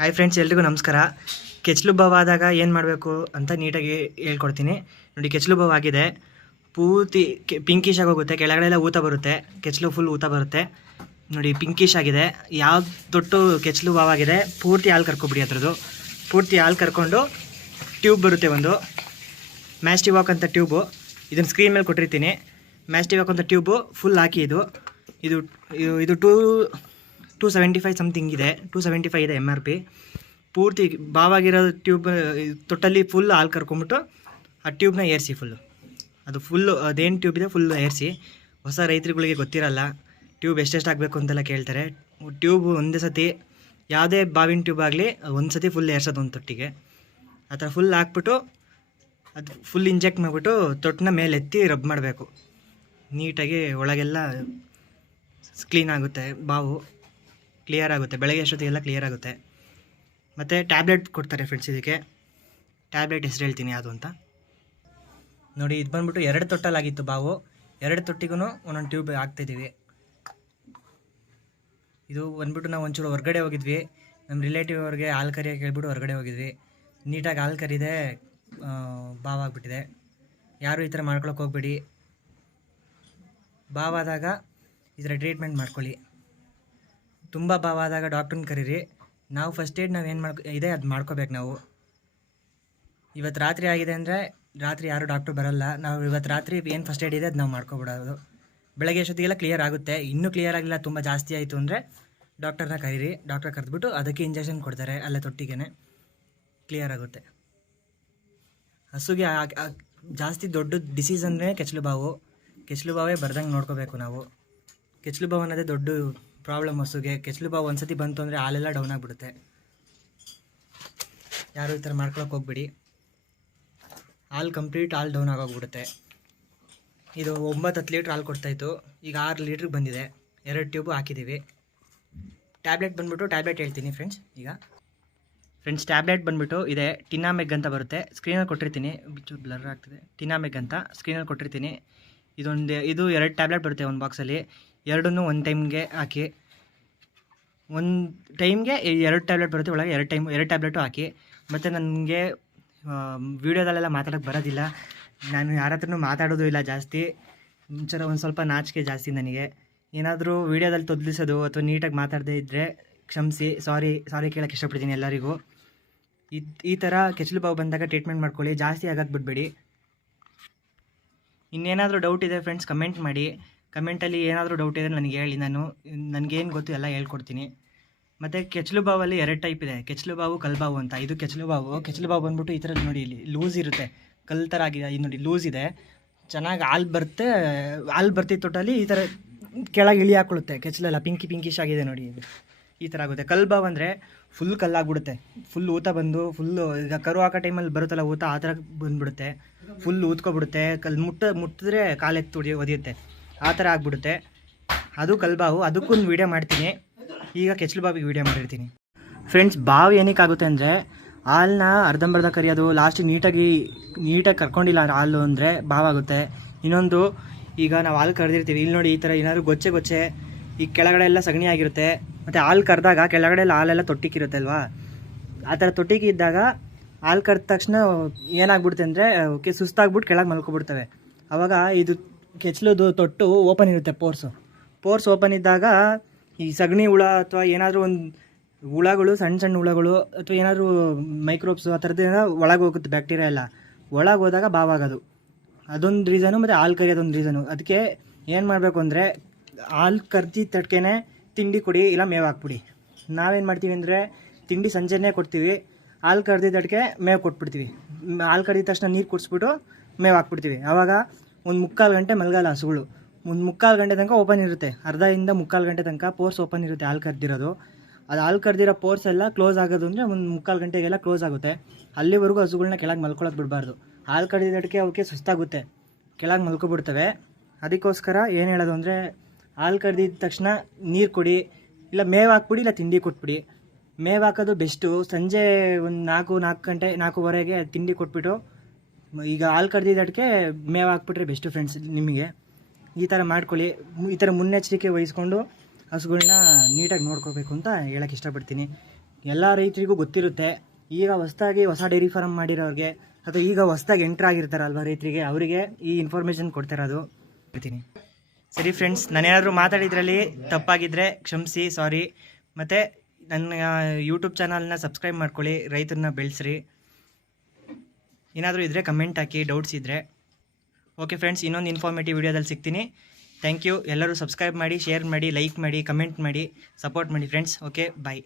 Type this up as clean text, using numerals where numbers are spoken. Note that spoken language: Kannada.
ಹಾಯ್ ಫ್ರೆಂಡ್ಸ್, ಎಲ್ರಿಗೂ ನಮಸ್ಕಾರ. ಕೆಚ್ಚಲು ಬಾವು ಆದಾಗ ಏನು ಮಾಡಬೇಕು ಅಂತ ನೀಟಾಗಿ ಹೇಳ್ಕೊಡ್ತೀನಿ ನೋಡಿ. ಕೆಚ್ಚಲು ಬಾವು ಆಗಿದೆ, ಪೂರ್ತಿ ಪಿಂಕಿಶ್ ಆಗೋಗುತ್ತೆ, ಕೆಳಗಡೆ ಎಲ್ಲ ಊತ ಬರುತ್ತೆ, ಕೆಚ್ಚಲು ಫುಲ್ ಊತ ಬರುತ್ತೆ ನೋಡಿ. ಪಿಂಕಿಶ್ ಆಗಿದೆ, ಯಾವ ತೊಟ್ಟು ಕೆಚ್ಚಲು ಬಾವಾಗಿದೆ ಪೂರ್ತಿ ಹಾಲು ಕರ್ಕೊಬಿಡಿ. ಅದ್ರದ್ದು ಪೂರ್ತಿ ಹಾಲು ಕರ್ಕೊಂಡು ಟ್ಯೂಬ್ ಬರುತ್ತೆ, ಒಂದು ಮ್ಯಾಸ್ಟಿವಾಕ್ ಅಂತ ಟ್ಯೂಬು. ಇದನ್ನು ಸ್ಕ್ರೀನ್ ಮೇಲೆ ಕೊಟ್ಟಿರ್ತೀನಿ. ಮ್ಯಾಸ್ಟಿವಾಕ್ ಅಂತ ಟ್ಯೂಬು ಫುಲ್ ಹಾಕಿ ಇದು ಇದು ಇದು 275 ಸಮಥಿಂಗ್ ಇದೆ, 275 ಇದೆ MRP. ಪೂರ್ತಿ ಬಾವಾಗಿರೋ ಟ್ಯೂಬ್ ತೊಟ್ಟಲ್ಲಿ ಫುಲ್ ಹಾಲು ಕರ್ಕೊಂಬಿಟ್ಟು ಆ ಟ್ಯೂಬ್ನ ಏರಿಸಿ ಅದು ಫುಲ್ಲು ಅದೇನು ಟ್ಯೂಬ್ ಇದೆ ಫುಲ್ ಏರಿಸಿ. ಹೊಸ ರೈತರುಗಳಿಗೆ ಗೊತ್ತಿರಲ್ಲ ಟ್ಯೂಬ್ ಎಷ್ಟೆಷ್ಟು ಆಗಬೇಕು ಅಂತೆಲ್ಲ ಕೇಳ್ತಾರೆ. ಟ್ಯೂಬ್ ಒಂದೇ ಸತಿ ಯಾವುದೇ ಬಾವಿನ ಟ್ಯೂಬ್ ಆಗಲಿ ಒಂದು ಸತಿ ಫುಲ್ ಏರ್ಸೋದು ಒಂದು ತೊಟ್ಟಿಗೆ. ಆ ಥರ ಫುಲ್ ಹಾಕ್ಬಿಟ್ಟು ಅದು ಫುಲ್ ಇಂಜೆಕ್ಟ್ ಮಾಡಿಬಿಟ್ಟು ತೊಟ್ಟನ್ನ ಮೇಲೆತ್ತಿ ರಬ್ ಮಾಡಬೇಕು. ನೀಟಾಗಿ ಒಳಗೆಲ್ಲ ಕ್ಲೀನ್ ಆಗುತ್ತೆ, ಬಾವು ಕ್ಲಿಯರ್ ಆಗುತ್ತೆ, ಬೆಳಗ್ಗೆ ಅಷ್ಟೊತ್ತಿಗೆಲ್ಲ ಕ್ಲಿಯರ್ ಆಗುತ್ತೆ. ಮತ್ತು ಟ್ಯಾಬ್ಲೆಟ್ ಕೊಡ್ತಾರೆ ಫ್ರೆಂಡ್ಸ್. ಇದಕ್ಕೆ ಟ್ಯಾಬ್ಲೆಟ್ ಹೆಸರು ಹೇಳ್ತೀನಿ ಯಾವುದು ಅಂತ ನೋಡಿ. ಇದು ಬಂದ್ಬಿಟ್ಟು 2 ತೊಟ್ಟಲಾಗಿತ್ತು ಬಾವು, 2 ತೊಟ್ಟಿಗೂ ಒಂದೊಂದು ಟ್ಯೂಬ್ ಹಾಕ್ತಿದ್ದೀವಿ. ಇದು ಬಂದ್ಬಿಟ್ಟು ನಾವು ಒಂಚೂರು ಹೊರಗಡೆ ಹೋಗಿದ್ವಿ, ನಮ್ಮ ರಿಲೇಟಿವ್ ಅವ್ರಿಗೆ ಹಾಲು ಕರಿಯೋಕೆ ಹೇಳ್ಬಿಟ್ಟು ಹೊರಗಡೆ ಹೋಗಿದ್ವಿ. ನೀಟಾಗಿ ಹಾಲು ಕರಿದೆ ಬಾವಾಗ್ಬಿಟ್ಟಿದೆ. ಯಾರು ಈ ಥರ ಮಾಡ್ಕೊಳಕ್ಕೆ ಹೋಗ್ಬೇಡಿ. ಬಾವಾದಾಗ ಈ ಥರ ಟ್ರೀಟ್ಮೆಂಟ್ ಮಾಡ್ಕೊಳ್ಳಿ. ತುಂಬ ಬಾವಾದಾಗ ಡಾಕ್ಟ್ರನ್ನ ಕರೀರಿ. ನಾವು ಫಸ್ಟ್ ಏಡ್ ನಾವೇನು ಇದೆ ಅದು ಮಾಡ್ಕೋಬೇಕು. ನಾವು ಇವತ್ತು ರಾತ್ರಿ ಆಗಿದೆ ಅಂದರೆ ರಾತ್ರಿ ಯಾರು ಡಾಕ್ಟ್ರು ಬರೋಲ್ಲ. ನಾವು ಇವತ್ತು ರಾತ್ರಿ ಏನು ಫಸ್ಟ್ ಏಡ್ ಇದೆ ಅದು ನಾವು ಮಾಡ್ಕೊಬಿಡೋದು. ಬೆಳಗ್ಗೆ ಅಷ್ಟೊತ್ತಿಗೆಲ್ಲ ಕ್ಲಿಯರ್ ಆಗುತ್ತೆ. ಇನ್ನೂ ಕ್ಲಿಯರ್ ಆಗಿಲ್ಲ, ತುಂಬ ಜಾಸ್ತಿ ಆಯಿತು ಅಂದರೆ ಡಾಕ್ಟರ್ನ ಕರೀರಿ. ಡಾಕ್ಟರ್ ಕರೆದ್ಬಿಟ್ಟು ಅದಕ್ಕೆ ಇಂಜೆಕ್ಷನ್ ಕೊಡ್ತಾರೆ, ಅಲ್ಲೇ ತೊಟ್ಟಿಗೆ ಕ್ಲಿಯರ್ ಆಗುತ್ತೆ. ಹಸುಗೆ ಜಾಸ್ತಿ ದೊಡ್ಡ ಡಿಸೀಸ್ ಅಂದರೆ ಕೆಚ್ಚಲು ಬಾವು. ಕೆಚ್ಚಲು ಬಾವೇ ಬರ್ದಂಗೆ ನೋಡ್ಕೋಬೇಕು ನಾವು. ಕೆಚ್ಚಲು ಬಾವು ಅನ್ನೋದೇ ದೊಡ್ಡ ಪ್ರಾಬ್ಲಮ್ ಹಸುಗೆ. ಕೆಚ್ಚಲು ಬಾವು ಒಂದು ಸತಿ ಬಂತು ಅಂದರೆ ಹಾಲೆಲ್ಲ ಡೌನ್ ಆಗಿಬಿಡುತ್ತೆ. ಯಾರು ಈ ಥರ ಮಾಡ್ಕೊಳಕ್ಕೆ ಹೋಗ್ಬಿಡಿ. ಹಾಲು ಕಂಪ್ಲೀಟ್ ಹಾಲು ಡೌನ್ ಆಗೋಗ್ಬಿಡುತ್ತೆ. ಇದು 9-10 ಲೀಟ್ರ್ ಹಾಲು ಕೊಡ್ತಾಯಿತ್ತು, ಈಗ 6 ಲೀಟ್ರಿಗೆ ಬಂದಿದೆ. 2 ಟ್ಯೂಬು ಹಾಕಿದ್ದೀವಿ. ಟ್ಯಾಬ್ಲೆಟ್ ಬಂದುಬಿಟ್ಟು ಟ್ಯಾಬ್ಲೆಟ್ ಹೇಳ್ತೀನಿ ಫ್ರೆಂಡ್ಸ್. ಈಗ ಫ್ರೆಂಡ್ಸ್ ಟ್ಯಾಬ್ಲೆಟ್ ಬಂದುಬಿಟ್ಟು ಇದೆ ಟಿನಾಮೆಗ್ ಅಂತ ಬರುತ್ತೆ, ಸ್ಕ್ರೀನಲ್ಲಿ ಕೊಟ್ಟಿರ್ತೀನಿ. ಚೂರು ಬ್ಲರ್ ಆಗ್ತಿದೆ. ಟಿನಾಮೆಗ್ ಅಂತ ಸ್ಕ್ರೀನಲ್ಲಿ ಕೊಟ್ಟಿರ್ತೀನಿ. ಇದು 2 ಟ್ಯಾಬ್ಲೆಟ್ ಬರುತ್ತೆ ಒಂದು ಬಾಕ್ಸಲ್ಲಿ. ಎರಡನ್ನೂ ಒಂದು ಟೈಮ್ಗೆ ಹಾಕಿ. ಒಂದು ಟೈಮ್ಗೆ 2 ಟ್ಯಾಬ್ಲೆಟ್ ಬರುತ್ತೆ, ಒಳಗೆ 2 ಟ್ಯಾಬ್ಲೆಟು ಹಾಕಿ. ಮತ್ತು ನನಗೆ ವೀಡಿಯೋದಲ್ಲೆಲ್ಲ ಮಾತಾಡೋಕ್ಕೆ ಬರೋದಿಲ್ಲ, ನಾನು ಯಾರ ಹತ್ರನೂ ಮಾತಾಡೋದು ಇಲ್ಲ ಜಾಸ್ತಿ. ಒಂದು ಸ್ವಲ್ಪ ನಾಚಿಕೆ ಜಾಸ್ತಿ ನನಗೆ. ಏನಾದರೂ ವೀಡಿಯೋದಲ್ಲಿ ತೊದಲಿಸೋದು ಅಥವಾ ನೀಟಾಗಿ ಮಾತಾಡದೇ ಇದ್ದರೆ ಕ್ಷಮಿಸಿ, ಸಾರಿ ಕೇಳೋಕ್ಕೆ ಇಷ್ಟಪಡ್ತೀನಿ ಎಲ್ಲರಿಗೂ. ಈ ಥರ ಕೆಚ್ಚಲು ಬಾವು ಬಂದಾಗ ಟ್ರೀಟ್ಮೆಂಟ್ ಮಾಡ್ಕೊಳ್ಳಿ, ಜಾಸ್ತಿ ಆಗೋಕ್ಕೆ ಬಿಡಬೇಡಿ. ಇನ್ನೇನಾದರೂ ಡೌಟ್ ಇದೆ ಫ್ರೆಂಡ್ಸ್ ಕಮೆಂಟ್ ಮಾಡಿ. ಕಮೆಂಟಲ್ಲಿ ಏನಾದರೂ ಡೌಟ್ ಇದೆ ನನಗೆ ಹೇಳಿ, ನನಗೇನು ಗೊತ್ತು ಎಲ್ಲ ಹೇಳ್ಕೊಡ್ತೀನಿ. ಮತ್ತು ಕೆಚ್ಚಲು ಬಾವಲ್ಲಿ 2 ಟೈಪ್ ಇದೆ, ಕೆಚ್ಚಲು ಬಾವು ಕಲ್ಬಾವು ಅಂತ. ಇದು ಕೆಚ್ಚಲು ಬಾವು ಬಂದ್ಬಿಟ್ಟು ಈ ಥರ ನೋಡಿ, ಇಲ್ಲಿ ಲೂಸ್ ಇರುತ್ತೆ, ಕಲ್ ಥರ ಆಗಿದೆ. ಇದು ನೋಡಿ ಲೂಸ್ ಇದೆ, ಚೆನ್ನಾಗಿ ಹಾಲು ಬರ್ತಿತ್ತು ತೊಟ್ಟಲ್ಲಿ ಈ ಥರ ಕೆಳಗೆ ಇಳಿ ಹಾಕ್ಕೊಳ್ಳುತ್ತೆ. ಕೆಚ್ಚಲೆಲ್ಲ ಪಿಂಕಿಶ್ ಆಗಿದೆ ನೋಡಿ, ಇದು ಈ ಥರ ಆಗುತ್ತೆ. ಕಲ್ಬಾವು ಅಂದರೆ ಫುಲ್ ಕಲ್ಲಾಗ್ಬಿಡುತ್ತೆ, ಫುಲ್ ಊತ ಬಂದು ಫುಲ್ಲು ಈಗ ಕರು ಹಾಕೋ ಟೈಮಲ್ಲಿ ಬರುತ್ತಲ್ಲ ಊತ, ಆ ಥರ ಬಂದುಬಿಡುತ್ತೆ. ಫುಲ್ ಊದ್ಕೊಬಿಡುತ್ತೆ, ಮುಟ್ಟಿದ್ರೆ ಕಾಲೆತ್ತಿ ಒದಿಯುತ್ತೆ, ಆ ಥರ ಆಗಿಬಿಡುತ್ತೆ. ಅದು ಕಲ್ಬಾವು. ಅದಕ್ಕೊಂದು ವೀಡಿಯೋ ಮಾಡ್ತೀನಿ. ಈಗ ಕೆಚ್ಚಲು ಬಾವಿಗೆ ವೀಡಿಯೋ ಮಾಡಿರ್ತೀನಿ ಫ್ರೆಂಡ್ಸ್. ಬಾವು ಏನಕ್ಕಾಗುತ್ತೆ ಅಂದರೆ ಹಾಲನ್ನ ಅರ್ಧಂಬರ್ಧ ಕರಿಯೋದು, ಲಾಸ್ಟಿಗೆ ನೀಟಾಗಿ ಕರ್ಕೊಂಡಿಲ್ಲ ಹಾಲು ಅಂದರೆ ಬಾವಾಗುತ್ತೆ. ಇನ್ನೊಂದು, ಈಗ ನಾವು ಹಾಲು ಕರೆದಿರ್ತೀವಿ, ಇಲ್ಲಿ ನೋಡಿ ಈ ಥರ ಏನಾದರೂ ಗೊಚ್ಚೆ ಈ ಕೆಳಗಡೆ ಎಲ್ಲ ಸಗಣಿ ಆಗಿರುತ್ತೆ. ಮತ್ತು ಹಾಲು ಕರೆದಾಗ ಕೆಳಗಡೆ ಎಲ್ಲ ಹಾಲೆಲ್ಲ ತೊಟ್ಟಿಕ್ಕಿರುತ್ತೆ ಅಲ್ವಾ, ಆ ಥರ ತೊಟ್ಟಿಗೆ ಇದ್ದಾಗ ಹಾಲು ಕರೆದ ತಕ್ಷಣ ಏನಾಗ್ಬಿಡುತ್ತೆ ಅಂದರೆ ಸುಸ್ತಾಗ್ಬಿಟ್ಟು ಕೆಳಗೆ ಮಲ್ಕೊಬಿಡ್ತವೆ. ಆವಾಗ ಇದು ಕೆಚ್ಚಲುದು ತೊಟ್ಟು ಓಪನ್ ಇರುತ್ತೆ, ಪೋರ್ಸ್ ಓಪನ್ ಇದ್ದಾಗ ಈ ಸಗಣಿ ಹುಳ ಅಥವಾ ಏನಾದರೂ ಒಂದು ಹುಳಗಳು, ಸಣ್ಣ ಹುಳಗಳು ಅಥವಾ ಏನಾದರೂ ಮೈಕ್ರೋಬ್ಸು ಆ ಥರದ್ದು ಏನೋ ಒಳಗೆ ಹೋಗುತ್ತೆ, ಬ್ಯಾಕ್ಟೀರಿಯಾ ಎಲ್ಲ ಒಳಗೆ ಹೋದಾಗ ಬಾವಾಗೋದು. ಅದೊಂದು ರೀಸನು. ಮತ್ತು ಹಾಲು ಕರಿಯೋದೊಂದು ರೀಸನು. ಅದಕ್ಕೆ ಏನು ಮಾಡಬೇಕು ಅಂದರೆ ಹಾಲು ಕರ್ದಿದ್ದ ತಡ್ಕೆನೇ ತಿಂಡಿ ಕೊಡಿ, ಇಲ್ಲ ಮೇವು ಹಾಕ್ಬಿಡಿ. ನಾವೇನು ಮಾಡ್ತೀವಿ ಅಂದರೆ ತಿಂಡಿ ಸಂಜೆನೇ ಕೊಡ್ತೀವಿ, ಹಾಲು ಕರ್ದಿದ್ದ ತಡ್ಕೆ ಮೇವು ಕೊಟ್ಬಿಡ್ತೀವಿ. ಹಾಲು ಕರ್ದಿದ ತಕ್ಷಣ ನೀರು ಕುಡಿಸ್ಬಿಟ್ಟು ಮೇವು ಹಾಕ್ಬಿಡ್ತೀವಿ. ಆವಾಗ ಒಂದು 3/4 ಗಂಟೆ ಮಲಗಲ್ಲ ಹಸುಗಳು. ಒಂದು 3/4 ಗಂಟೆ ತನಕ ಓಪನ್ ಇರುತ್ತೆ, ಅರ್ಧದಿಂದ 3/4 ಗಂಟೆ ತನಕ ಪೋರ್ಸ್ ಓಪನ್ ಇರುತ್ತೆ ಹಾಲು ಕರ್ದಿರೋದು. ಅದು ಹಾಲು ಕರ್ದಿರೋ ಪೋರ್ಸ್ ಎಲ್ಲ ಕ್ಲೋಸ್ ಆಗೋದು ಅಂದರೆ ಒಂದು 3/4 ಗಂಟೆಗೆಲ್ಲ ಕ್ಲೋಸ್ ಆಗುತ್ತೆ. ಅಲ್ಲಿವರೆಗೂ ಹಸುಗಳನ್ನ ಕೆಳಗೆ ಮಲ್ಕೊಳಕ್ಕೆ ಬಿಡಬಾರ್ದು. ಹಾಲು ಕರ್ದಿದ್ದಕ್ಕೆ ಅವಕ್ಕೆ ಸುಸ್ತಾಗುತ್ತೆ, ಕೆಳಗೆ ಮಲ್ಕೊಬಿಡ್ತವೆ. ಅದಕ್ಕೋಸ್ಕರ ಏನು ಹೇಳೋದು ಅಂದರೆ ಹಾಲು ಕರ್ದಿದ ತಕ್ಷಣ ನೀರು ಕೊಡಿ, ಇಲ್ಲ ಮೇವು ಹಾಕ್ಬಿಡಿ, ಇಲ್ಲ ತಿಂಡಿ ಕೊಟ್ಬಿಡಿ. ಮೇವು ಹಾಕೋದು ಬೆಸ್ಟು. ಸಂಜೆ ಒಂದು 4-4:30 ತಿಂಡಿ ಕೊಟ್ಬಿಟ್ಟು ಈಗ ಹಾಲು ಕರ್ದಿದ್ದಕ್ಕೆ ಮೇವು ಹಾಕ್ಬಿಟ್ರೆ ಬೆಸ್ಟು ಫ್ರೆಂಡ್ಸ್. ನಿಮಗೆ ಈ ಥರ ಮಾಡ್ಕೊಳ್ಳಿ. ಈ ಥರ ಮುನ್ನೆಚ್ಚರಿಕೆ ವಹಿಸ್ಕೊಂಡು ಹಸುಗಳನ್ನ ನೀಟಾಗಿ ನೋಡ್ಕೋಬೇಕು ಅಂತ ಹೇಳೋಕ್ಕೆ ಇಷ್ಟಪಡ್ತೀನಿ. ಎಲ್ಲ ರೈತರಿಗೂ ಗೊತ್ತಿರುತ್ತೆ. ಈಗ ಹೊಸದಾಗಿ ಹೊಸ ಡೈರಿ ಫಾರ್ಮ್ ಮಾಡಿರೋರಿಗೆ ಅಥವಾ ಈಗ ಹೊಸದಾಗಿ ಎಂಟ್ರ್ ಆಗಿರ್ತಾರಲ್ವ ರೈತರಿಗೆ, ಅವರಿಗೆ ಈ ಇನ್ಫಾರ್ಮೇಷನ್ ಕೊಡ್ತಿರೋದು ಇರ್ತೀನಿ. ಸರಿ ಫ್ರೆಂಡ್ಸ್, ನಾನೇನಾದರೂ ಮಾತಾಡಿದ್ರಲ್ಲಿ ತಪ್ಪಾಗಿದ್ದರೆ ಕ್ಷಮಿಸಿ, ಸಾರಿ. ಮತ್ತು ನನ್ನ ಯೂಟ್ಯೂಬ್ ಚಾನಲ್ನ ಸಬ್ಸ್ಕ್ರೈಬ್ ಮಾಡ್ಕೊಳ್ಳಿ, ರೈತರನ್ನ ಬೆಳೆಸ್ರಿ. ಏನಾದರೂ ಇದ್ದರೆ ಕಮೆಂಟ್ ಹಾಕಿ, ಡೌಟ್ಸ್ ಇದ್ದರೆ. ಓಕೆ ಫ್ರೆಂಡ್ಸ್, ಇನ್ನೊಂದು ಇನ್ಫಾರ್ಮೇಟಿವ್ ವಿಡಿಯೋದಲ್ಲಿ ಸಿಗ್ತೀನಿ. Thank you. ಎಲ್ಲರೂ ಸಬ್ಸ್ಕ್ರೈಬ್ ಮಾಡಿ, ಶೇರ್ ಮಾಡಿ, ಲೈಕ್ ಮಾಡಿ, ಕಮೆಂಟ್ ಮಾಡಿ, ಸಪೋರ್ಟ್ ಮಾಡಿ ಫ್ರೆಂಡ್ಸ್. ಓಕೆ, ಬಾಯ್.